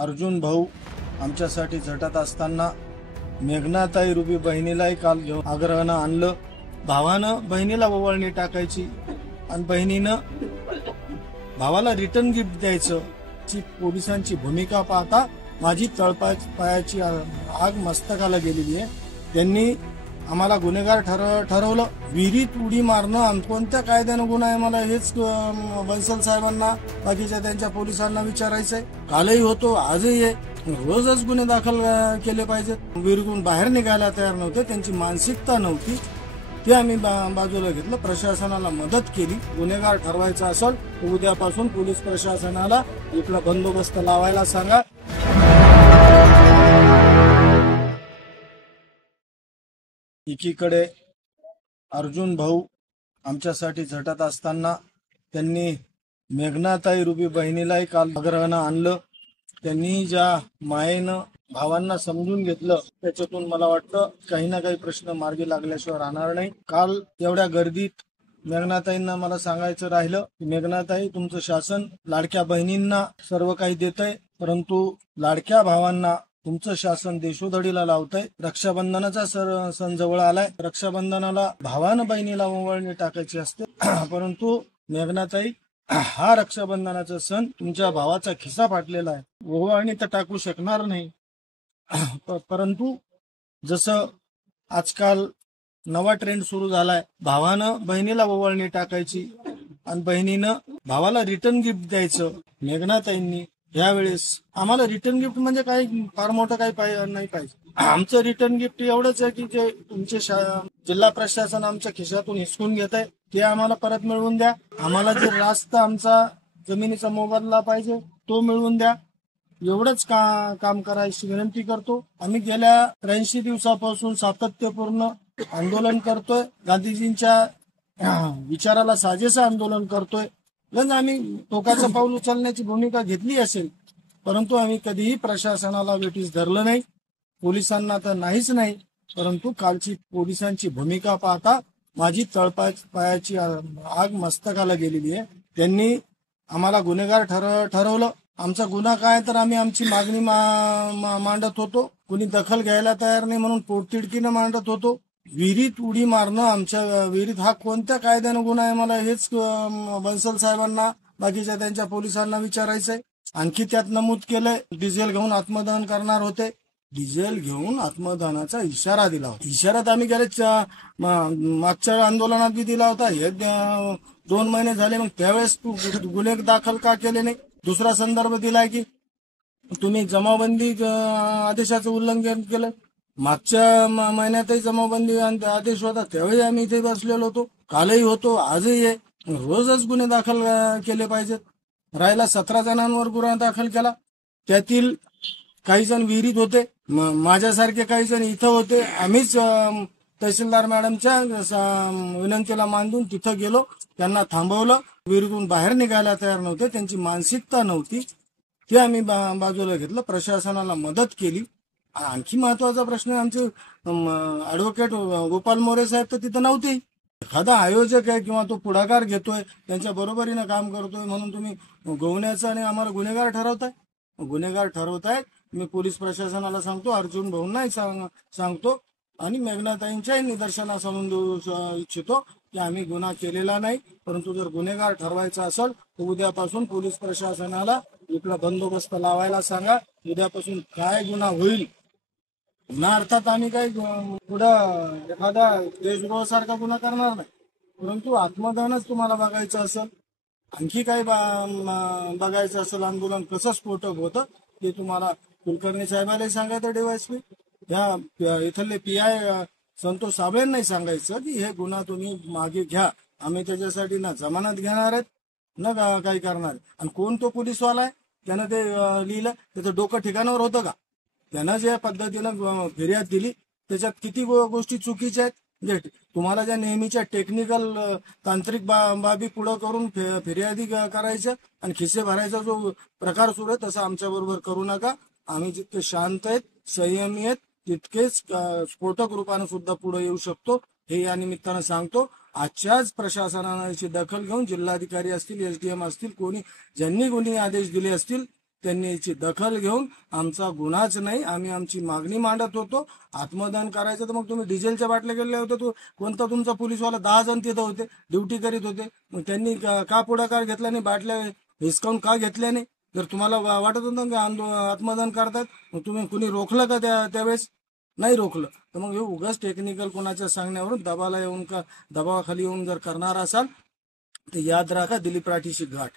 अर्जुन भाऊ आमच्यासाठी झटत असताना मेघनाताई रुपी बहिणीलाही काल घेऊन आग्रहानं आणलं. भावानं बहिणीला ओवाळणी टाकायची आणि बहिणीनं भावाला रिटर्न गिफ्ट द्यायचं. पोलिसांची भूमिका पाहता माझी तळपायाची आग मस्तकाला गेलेली आहे. त्यांनी आम्हाला गुन्हेगार ठरवलं. विहिरीत उडी मारणं कोणत्या कायद्यानं गुन्हा आहे, मला हेच बन्सल साहेबांना बाकीच्या त्यांच्या पोलिसांना विचारायचंय. कालही होतो, आजही आहे. रोजच गुन्हे दाखल केले पाहिजेत. विहिरीतून बाहेर निघायला तयार नव्हते, त्यांची मानसिकता नव्हती. ते आम्ही बाजूला घेतलं, प्रशासनाला मदत केली. गुन्हेगार ठरवायचा असेल तर उद्यापासून पोलीस प्रशासनाला इकडं बंदोबस्त लावायला सांगा. एकीकडे अर्जुन भाऊ आमच्यासाठी झटत असताना त्यांनी मेघनाताई रुपी बहिणीलाही काल आग्रहानं आणलं. त्यांनी ज्या मायेनं भावांना समजून घेतलं त्याच्यातून मला वाटतं काही ना काही प्रश्न मार्गी लागल्याशिवाय राहणार नाही. काल एवढ्या गर्दीत मेघनाताईंना मला सांगायचं राहिलं की मेघनाताई, तुमचं शासन लाडक्या बहिणींना सर्व काही देतंय, परंतु लाडक्या भावांना तुमचं शासन देशोधडीला लावतंय. रक्षाबंधनाचा सण जवळ आलाय. रक्षाबंधनाला भावानं बहिणीला ओवाळणी टाकायची असते, परंतु मेघनाताई, हा रक्षाबंधनाचा सण तुमच्या भावाचा खिसा फाटलेला आहे. ओवाळणी तर टाकू शकणार नाही, परंतु जसं आजकाल नवा ट्रेंड सुरू झालाय, भावानं बहिणीला ओवाळणी टाकायची आणि बहिणीनं भावाला रिटर्न गिफ्ट द्यायचं. मेघनाताईंनी यावेळेस आम्हाला रिटर्न गिफ्ट म्हणजे काही फार मोठं काही नाही पाहिजे. आमचं रिटर्न गिफ्ट एवढंच आहे की जे तुमचे जिल्हा प्रशासन आमच्या खिशातून हिसकून घेत आहे ते आम्हाला परत मिळवून द्या. आम्हाला जे रास्त आमचा जमिनीचा मोबदला पाहिजे तो मिळवून द्या. एवढंच काम करायची विनंती करतो. आम्ही गेल्या 83 दिवसापासून सातत्यपूर्ण आंदोलन करतोय. गांधीजींच्या विचाराला साजेसं आंदोलन करतोय. गंज आम्ही टोकाचं पाऊल उचलण्याची भूमिका घेतली असेल, परंतु आम्ही कधीही प्रशासनाला वेठीस धरलं नाही. पोलिसांना तर नाहीच नाही, परंतु कालची पोलिसांची भूमिका पाहता माझी तळपायाची आग मस्तकाला गेलेली आहे. त्यांनी आम्हाला गुन्हेगार ठरवलं. आमचा गुन्हा काय तर आम्ही आमची मागणी मांडत होतो. कुणी दखल घ्यायला तयार नाही म्हणून पोटतिडकीनं मांडत होतो. विहिरीत उडी मारणं आमच्या विहिरीत हा कोणत्या कायद्यानं गुन्हा आहे, मला हेच बन्सल साहेबांना बाकीच्या त्यांच्या पोलिसांना विचारायचंय. आणखी त्यात नमूद केलंय डिझेल घेऊन आत्मदहन करणार होते. डिझेल घेऊन आत्मदहनाचा इशारा दिला होता. इशारा आम्ही गेल्या मागच्या आंदोलनात बी दिला होता. हे 2 महिने झाले, मग त्यावेळेस गुन्हे दाखल का केले नाही? दुसरा संदर्भ दिलाय की तुम्ही जमावबंदी आदेशाचं उल्लंघन केलं. मागच्या महिन्यातही जमावबंदी आदेश होता, त्यावेळी आम्ही इथे बसलेलो होतो. कालही होतो, आजही आहे. रोजच गुन्हे दाखल केले पाहिजेत. राहिला 17 जणांवर गुन्हा दाखल केला. त्यातील काही जण विहिरीत होते, माझ्यासारखे काही जण इथं होते. आम्हीच तहसीलदार मॅडमच्या विनंतीला मानून तिथं गेलो, त्यांना थांबवलं. विहिरीतून बाहेर निघायला तयार नव्हते, त्यांची मानसिकता नव्हती. ते आम्ही बाजूला घेतलं, प्रशासनाला मदत केली. आणखी महत्वाचा प्रश्न, आमचे ऍडव्होकेट गोपाल मोरे साहेब तर तिथं नव्हते. एखादा आयोजक आहे किंवा तो पुढाकार घेतोय, त्यांच्या बरोबरीनं काम करतोय म्हणून तुम्ही गोवण्याचं आणि आम्हाला गुन्हेगार ठरवताय. मी पोलीस प्रशासनाला सांगतो, अर्जुन भाऊंनाही सांगतो आणि मेघनाताईंच्याही निदर्शनास आणून देऊ इच्छितो की आम्ही गुन्हा केलेला नाही, परंतु जर गुन्हेगार ठरवायचा असेल तर उद्यापासून पोलीस प्रशासनाला इकडं बंदोबस्त लावायला सांगा. उद्यापासून काय गुन्हा होईल गुन्हा अर्थात आम्ही काही पुढं एखादा देशद्रोहासारखा गुन्हा करणार नाही, परंतु आत्मदहनच तुम्हाला बघायचं असेल, आणखी काही बघायचं असेल, आंदोलन कसं स्फोटक होतं ते तुम्हाला कुलकर्णी साहेबांनाही सांगायचं, डीवायएसपी ह्या इथले PI संतोष साबळेंनाही सांगायचं की हे गुन्हा तुम्ही मागे घ्या. आम्ही त्याच्यासाठी ना जमानत घेणार आहेत ना काही करणार. आणि कोण तो पोलीसवाला आहे, त्यानं ते लिहिलं, त्याचं डोकं ठिकाणावर होतं का? त्यानं ज्या पद्धतीनं फिर्याद दिली त्याच्यात किती गोष्टी चुकीच्या आहेत. म्हणजे तुम्हाला ज्या नेहमीच्या टेक्निकल तांत्रिक बाबी पुढं करून फिर्यादी करायचं आणि खिस्से भरायचा जो प्रकार सुरू आहे तसं आमच्या बरोबर करू नका. आम्ही जितके शांत आहेत, संयमी आहेत, तितकेच स्फोटक रूपाने सुद्धा पुढे येऊ शकतो, हे या निमित्तानं सांगतो. आजच्याच प्रशासनाची दखल घेऊन जिल्हाधिकारी असतील, SDM असतील, कोणी ज्यांनी आदेश दिले असतील त्यांनी याची दखल घेऊन आमचा गुन्हाच नाही, आम्ही आमची मागणी मांडत होतो. आत्मदान करायचं तर मग तुम्ही डिझेलच्या बाटल्या गेले होते, तो कोणता तुमचा पोलीसवाला 10 जण तिथं होते, ड्युटी करीत होते. मग त्यांनी का पुढाकार घेतला नाही, बाटल्या हिसकावून का घेतल्या नाही? जर तुम्हाला वाटत होतं की आत्मदान करतात, मग तुम्ही कुणी रोखलं का त्यावेळेस? नाही रोखलं. तर मग हे उगाच टेक्निकल कोणाच्या सांगण्यावरून दबावाखाली येऊन जर करणार असाल तर याद राखा, दिलीप राठीशी गाठ.